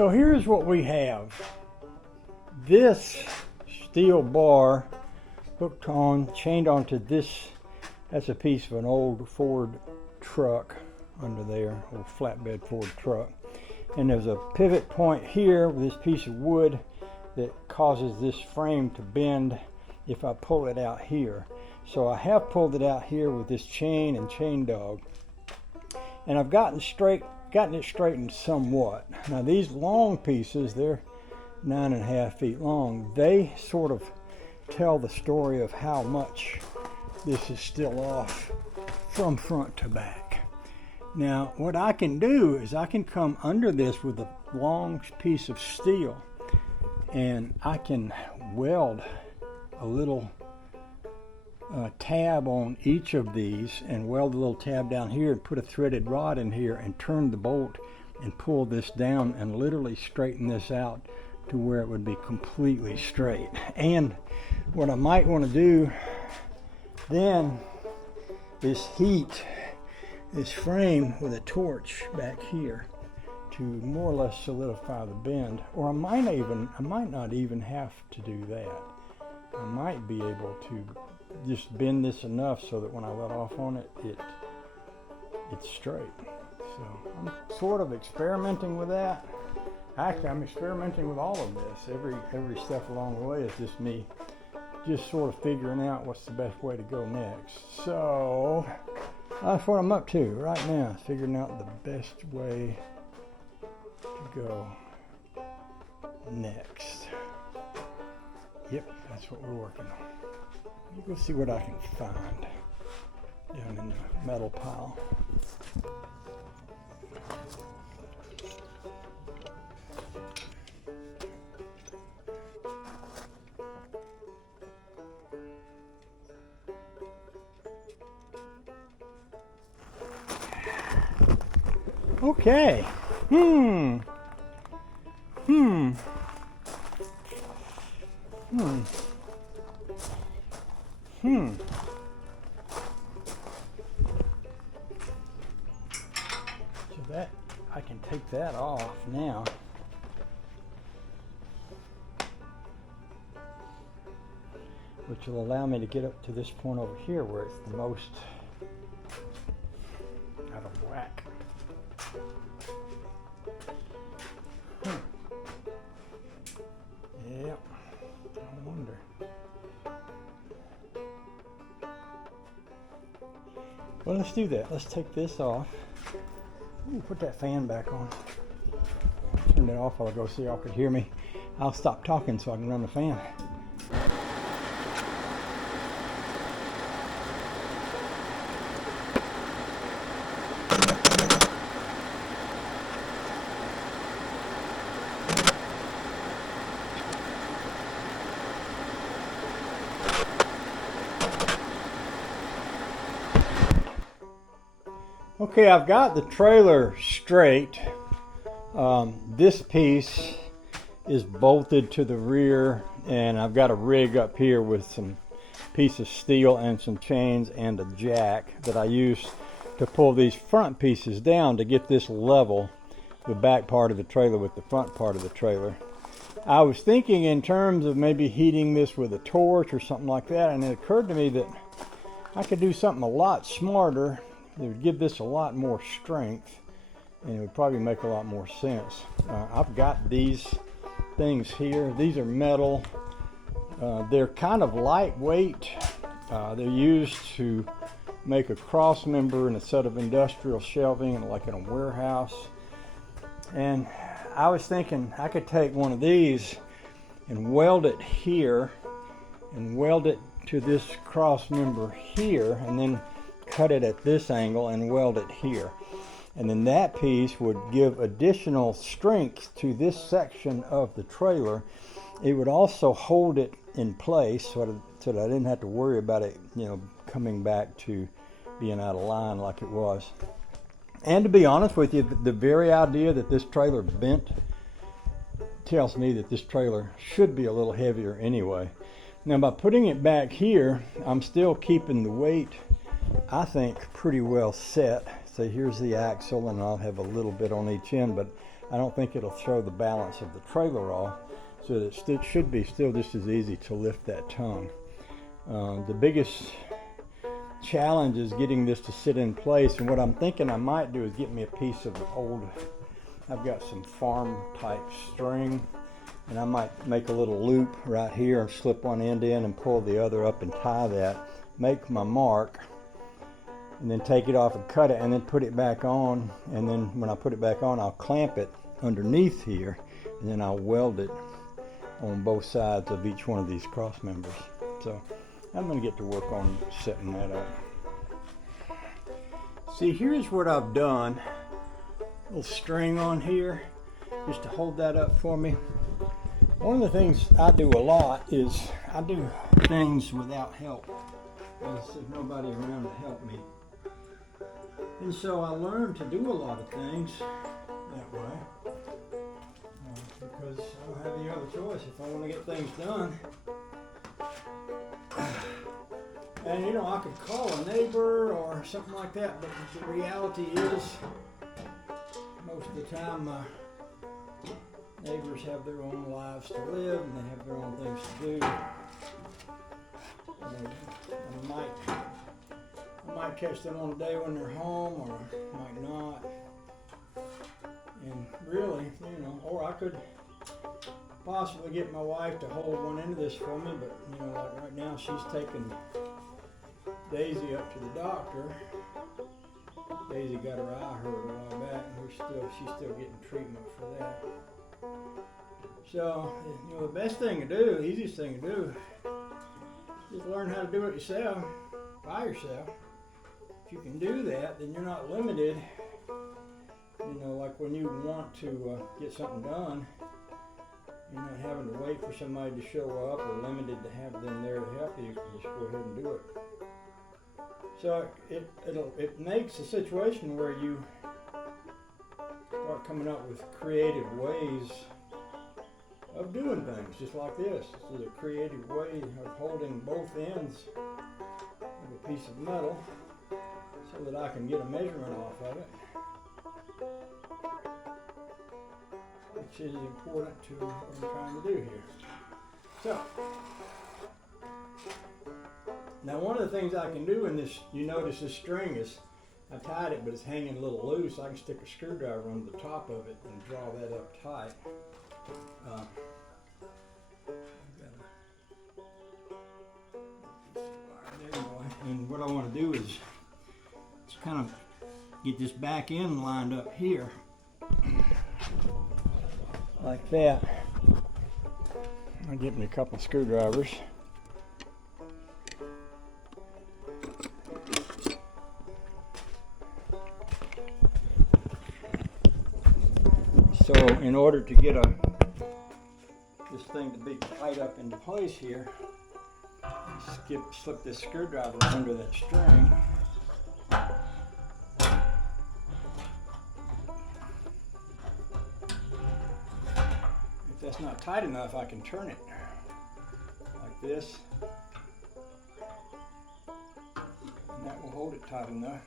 So here's what we have. This steel bar hooked on, chained onto this, that's a piece of an old Ford truck under there, old flatbed Ford truck. And there's a pivot point here with this piece of wood that causes this frame to bend if I pull it out here. So I have pulled it out here with this chain and chain dog. And I've gotten it straightened somewhat. Now these long pieces, they're 9.5 feet long. They sort of tell the story of how much this is still off from front to back. Now what I can do is I can come under this with a long piece of steel and I can weld a little tab on each of these and weld a little tab down here and put a threaded rod in here and turn the bolt and pull this down and literally straighten this out to where it would be completely straight. And what I might want to do then is heat this frame with a torch back here to more or less solidify the bend, or I might not even have to do that. I might be able to just bend this enough so that when I let off on it, it's straight. So I'm sort of experimenting with that. Actually, I'm experimenting with all of this. Every step along the way is just me just sort of figuring out what's the best way to go next. So that's what I'm up to right now, figuring out the best way to go next. Yep, that's what we're working on. Let me go see what I can find down in the metal pile. Okay. So that, I can take that off now. Which will allow me to get up to this point over here where it's the most out of whack. Yep, I wonder. Well, let's do that. Let's take this off. Ooh, put that fan back on. Turn it off while I go so y'all could hear me. I'll stop talking so I can run the fan. Okay, I've got the trailer straight. This piece is bolted to the rear, and I've got a rig up here with some piece of steel and some chains and a jack that I use to pull these front pieces down to get this level, the back part of the trailer with the front part of the trailer. I was thinking in terms of maybe heating this with a torch or something like that, and it occurred to me that I could do something a lot smarter. It would give this a lot more strength, and it would probably make a lot more sense. I've got these things here. These are metal. They're kind of lightweight. They're used to make a cross member in a set of industrial shelving, like in a warehouse. And I was thinking I could take one of these and weld it here and weld it to this cross member here, and then cut it at this angle and weld it here. And then that piece would give additional strength to this section of the trailer. It would also hold it in place so that I didn't have to worry about it, coming back to being out of line like it was. And to be honest with you, the very idea that this trailer bent tells me that this trailer should be a little heavier anyway. Now by putting it back here, I'm still keeping the weight, I think, pretty well set. So here's the axle, and I'll have a little bit on each end, but I don't think it'll throw the balance of the trailer off, so that it should be still just as easy to lift that tongue. The biggest challenge is getting this to sit in place, and what I'm thinking I might do is get me a piece of I've got some farm type string, and I might make a little loop right here and slip one end in and pull the other up and tie that, make my mark, and then take it off and cut it and then put it back on, and then when I put it back on I'll clamp it underneath here, and then I'll weld it on both sides of each one of these cross members. So I'm going to get to work on setting that up. See, here's what I've done. A little string on here just to hold that up for me. One of the things I do a lot is I do things without help. There's nobody around to help me. And so I learned to do a lot of things that way because I don't have any other choice if I want to get things done. And you know, I could call a neighbor or something like that, but the reality is most of the time my neighbors have their own lives to live and they have their own things to do. I might catch them on a day when they're home, or might not. And really, you know, or I could possibly get my wife to hold one end of this for me, but you know, like right now she's taking Daisy up to the doctor. Daisy got her eye hurt a while back, and she's still getting treatment for that. So, you know, the best thing to do, the easiest thing to do, is learn how to do it yourself, by yourself. If you can do that, then you're not limited. You know, like when you want to get something done, you're not having to wait for somebody to show up or limited to have them there to help you. You can just go ahead and do it. So it makes a situation where you start coming up with creative ways of doing things, just like this. This is a creative way of holding both ends of a piece of metal so that I can get a measurement off of it, which is important to what I'm trying to do here. So, now one of the things I can do in this, you notice this string is, I tied it but it's hanging a little loose. I can stick a screwdriver on the top of it and draw that up tight. And what I want to do is just kind of get this back end lined up here like that. I'll get me a couple of screwdrivers. So in order to get this thing to be tight up into place here, slip this screwdriver under that string. If that's not tight enough, I can turn it like this, and that will hold it tight enough.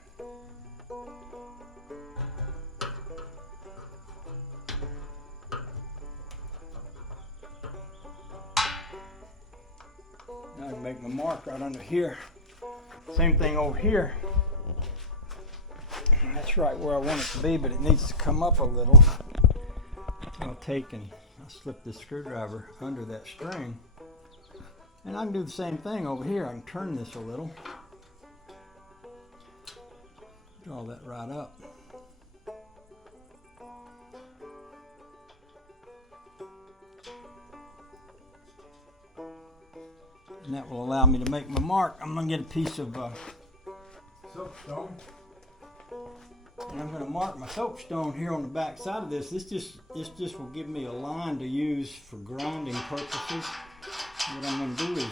Now I can make my mark right under here. Same thing over here. And that's right where I want it to be, but it needs to come up a little. I'll take and I'll slip this screwdriver under that string. And I can do the same thing over here. I can turn this a little. Draw that right up. And that will allow me to make my mark. I'm going to get a piece of soapstone. And I'm going to mark my soapstone here on the back side of this. This just will give me a line to use for grinding purposes. What I'm going to do is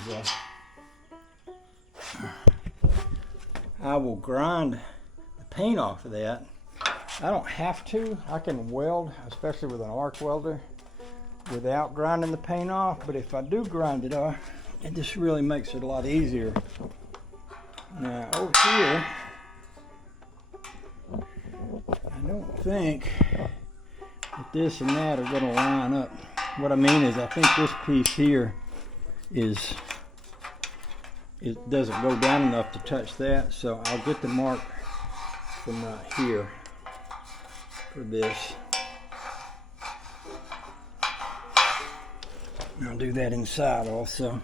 I will grind the paint off of that. I don't have to. I can weld, especially with an arc welder, without grinding the paint off. But if I do grind it off, it just really makes it a lot easier. Now over here, I don't think But this and that are going to line up. What I mean is I think this piece here is, it doesn't go down enough to touch that, so I'll get the mark from right here for this. And I'll do that inside also.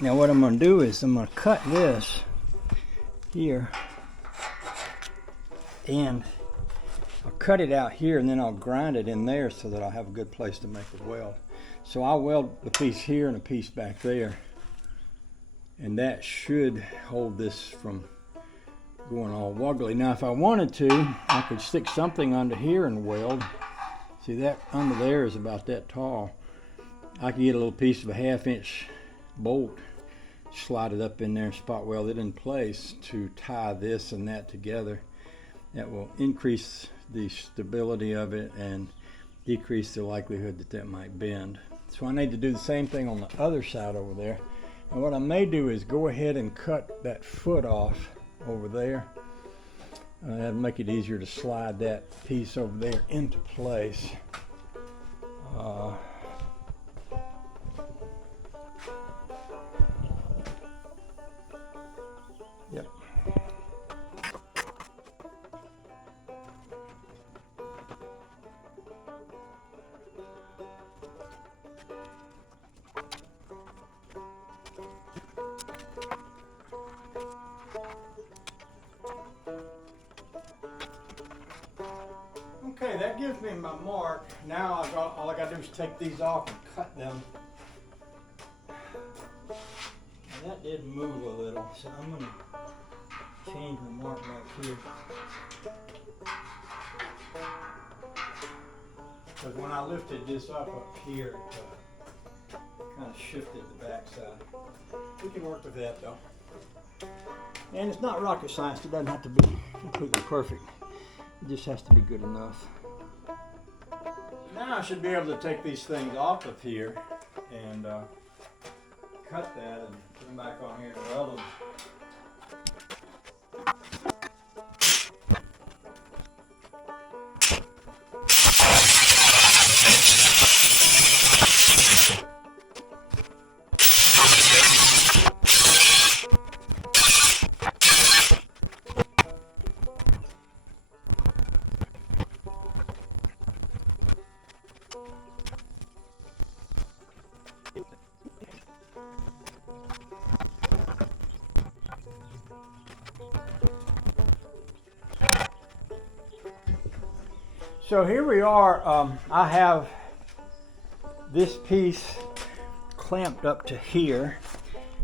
Now what I'm going to do is I'm going to cut this here, and I'll cut it out here, and then I'll grind it in there so that I'll have a good place to make the weld. So I'll weld a piece here and a piece back there, and that should hold this from going all wobbly. Now if I wanted to, I could stick something under here and weld. See, that under there is about that tall. I could get a little piece of a 1/2 inch bolt, slide it up in there and spot weld it in place to tie this and that together. That will increase the stability of it and decrease the likelihood that that might bend. So I need to do the same thing on the other side over there. And what I may do is go ahead and cut that foot off over there. That'll make it easier to slide that piece over there into place. Yep. Okay, that gives me my mark. Now all I gotta do is take these off and cut them. And that did move a little, so I'm gonna change the mark right here. Because when I lifted this up here, it kind of shifted the backside. We can work with that though. And it's not rocket science, it doesn't have to be completely perfect. It just has to be good enough. Now I should be able to take these things off of here and cut that and put them back on here and weld them. So here we are. I have this piece clamped up to here,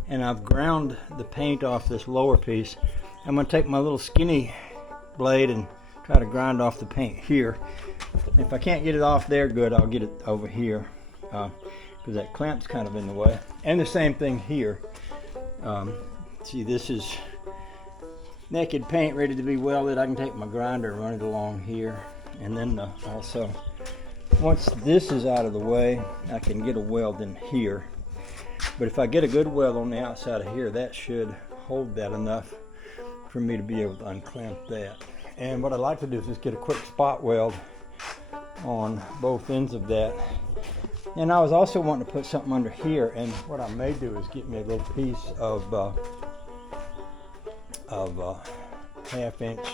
and I've ground the paint off this lower piece. I'm going to take my little skinny blade and try to grind off the paint here. If I can't get it off there, good, I'll get it over here because that clamp's kind of in the way. And the same thing here. See, this is naked paint ready to be welded. I can take my grinder and run it along here. And then also, once this is out of the way, I can get a weld in here. But if I get a good weld on the outside of here, that should hold that enough for me to be able to unclamp that. And what I'd like to do is just get a quick spot weld on both ends of that. And I was also wanting to put something under here, and what I may do is get me a little piece of 1/2 inch.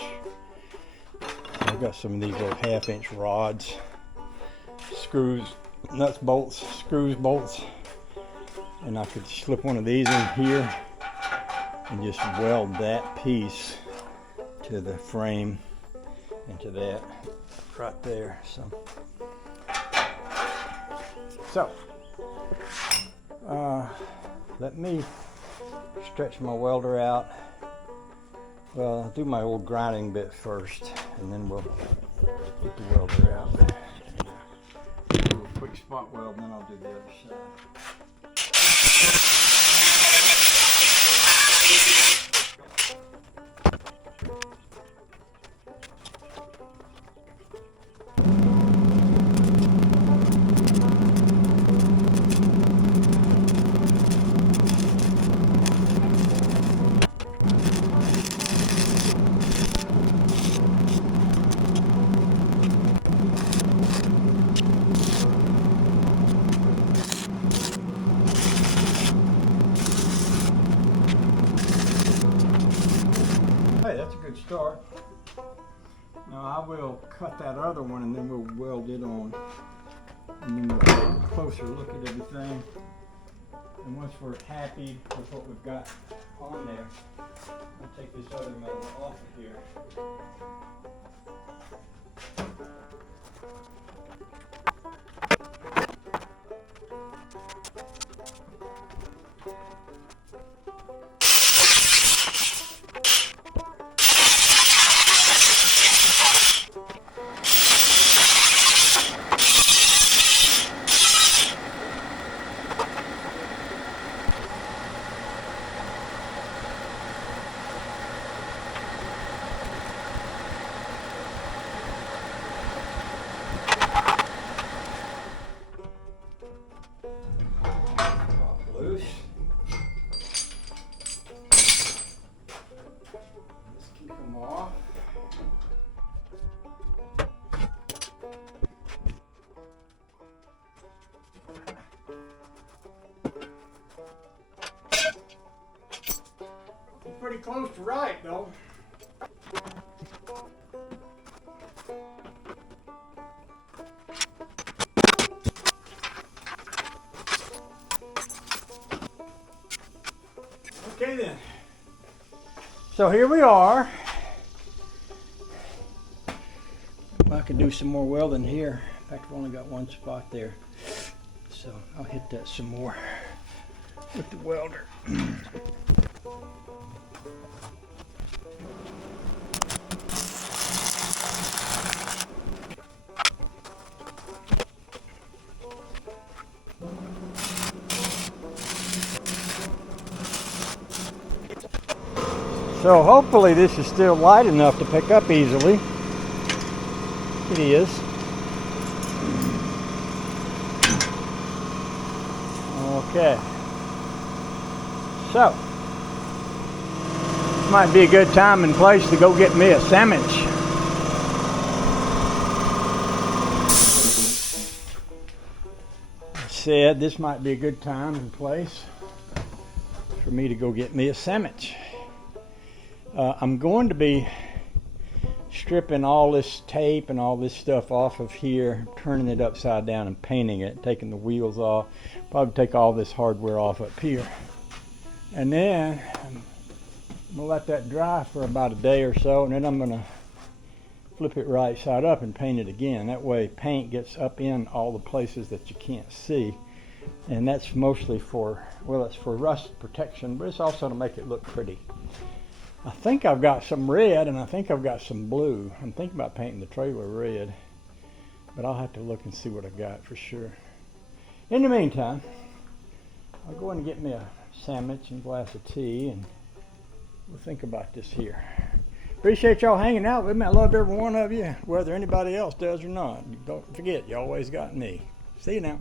I've got some of these little 1/2 inch rods, screws, nuts, bolts, screws, bolts, and I could slip one of these in here and just weld that piece to the frame and to that right there. So let me stretch my welder out. Well, I'll do my old grinding bit first, and then we'll get the welder out. Do a quick spot weld, and then I'll do the other side. good start. Now I will cut that other one and then we'll weld it on. And then we'll take a closer look at everything. And once we're happy with what we've got on there, I'll take this other metal off of here. Loose. This can come off. Pretty close to right though. Okay then, so here we are. I could do some more welding here. In fact, I've only got one spot there, so I'll hit that some more with the welder. So hopefully this is still light enough to pick up easily. It is. Okay. So, this might be a good time and place to go get me a sandwich. I said this might be a good time and place for me to go get me a sandwich. I'm going to be stripping all this tape and all this stuff off of here, turning it upside down and painting it, taking the wheels off, probably take all this hardware off up here. And then I'm gonna let that dry for about a day or so, and then I'm gonna flip it right side up and paint it again. That way paint gets up in all the places that you can't see. And that's mostly for, well, it's for rust protection, but it's also to make it look pretty. I think I've got some red and I think I've got some blue. I'm thinking about painting the trailer red, but I'll have to look and see what I got for sure. In the meantime, I'll go in and get me a sandwich and a glass of tea, and we'll think about this here. Appreciate y'all hanging out with me. I love every one of you, whether anybody else does or not. Don't forget, you always got me. See you now.